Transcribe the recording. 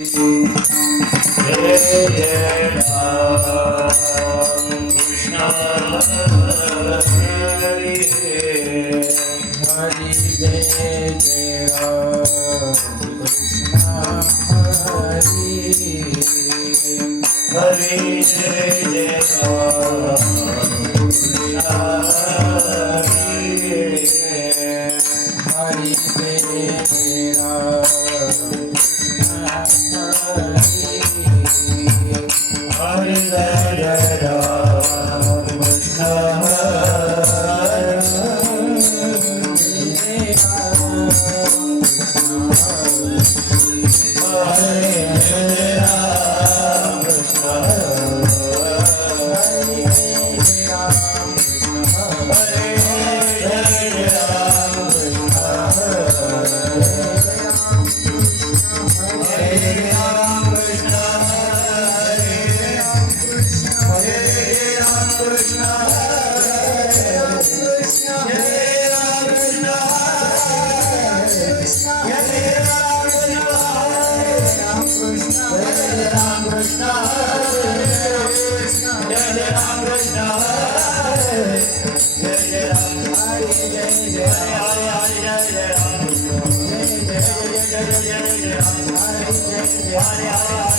Jai Jai Ram Krishna Hari Hari Jai Jai Ram Krishna Hari Hari Jai Jai Ram Krishna Hari Hari Jai Jai Ram Hare Jaya Ram Krishna Hare Hare